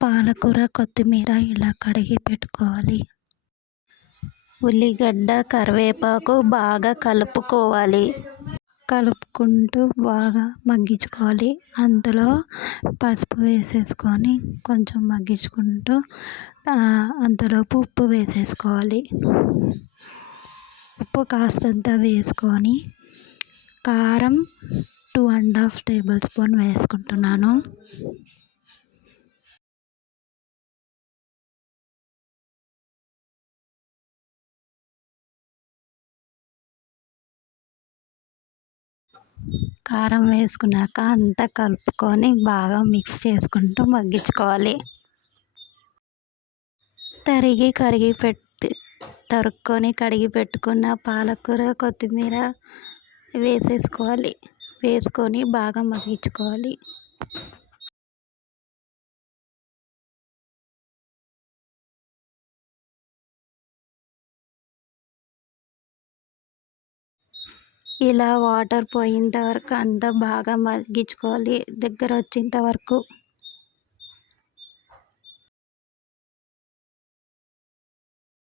పాలకూర కొత్తిమీర ఇలా కడిగి పెట్టుకోవాలి. ఉల్లిగడ్డ కరివేపాకు బాగా కలుపుకోవాలి. కలుపుకుంటూ బాగా మగ్గించుకోవాలి. అందులో పసుపు వేసేసుకొని కొంచెం మగ్గించుకుంటూ అంతలోపు ఉప్పు వేసేసుకోవాలి. ఉప్పు కాస్తంత వేసుకొని కారం 2½ టేబుల్ స్పూన్ వేసుకుంటున్నాను. కారం వేసుకున్నాక అంతా కలుపుకొని బాగా మిక్స్ చేసుకుంటూ మగ్గించుకోవాలి. తరుక్కొని కడిగి పెట్టుకున్న పాలకూర కొత్తిమీర వేసేసుకోవాలి. వేసుకొని బాగా మగ్గించుకోవాలి. ఇలా వాటర్ పోయేంత వరకు అంతా బాగా మగ్గించుకోవాలి దగ్గర వచ్చేంత వరకు.